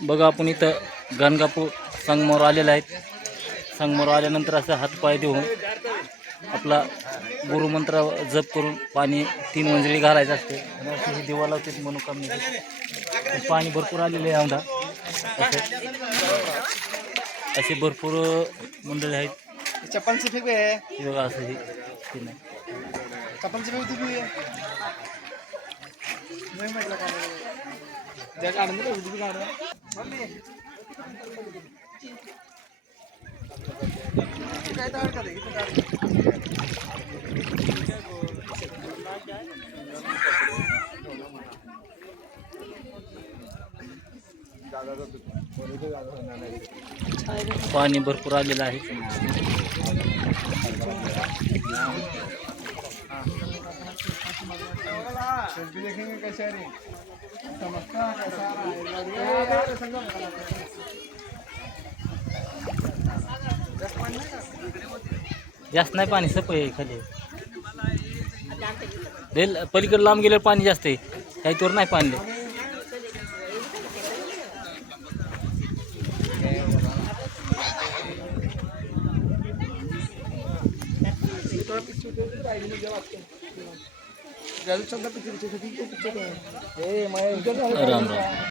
बघा आपण इथं गाणगापूर संगमावर आलेलं आहेत. संगमावर आल्यानंतर असं हातपाय देऊन आपला गुरुमंत्र जप करून पाणी 3 मंजिली घालायचं असते आणि अशी ही दिवा लावते मनोकामने. पाणी भरपूर आलेले आहे आमदा. असे भरपूर मंडळी आहेत. चप्पल से फेंक है हे बघा असं हे नाही चप्पल से फेंक दी भी नहीं मतलब का त्या काढून दे उडी काढून मम्मी काय तार का दे पाणी भरपूर आलेलं आहे. सेल्फी देखेंगे कैसे रे समझता कैसा जास्त नाही पाणी सपय आहे खाली. रेल पलीकडे लांब गेल्यावर पाणी जास्त आहे. त्याच्यावर नाही पाणी. राम राम.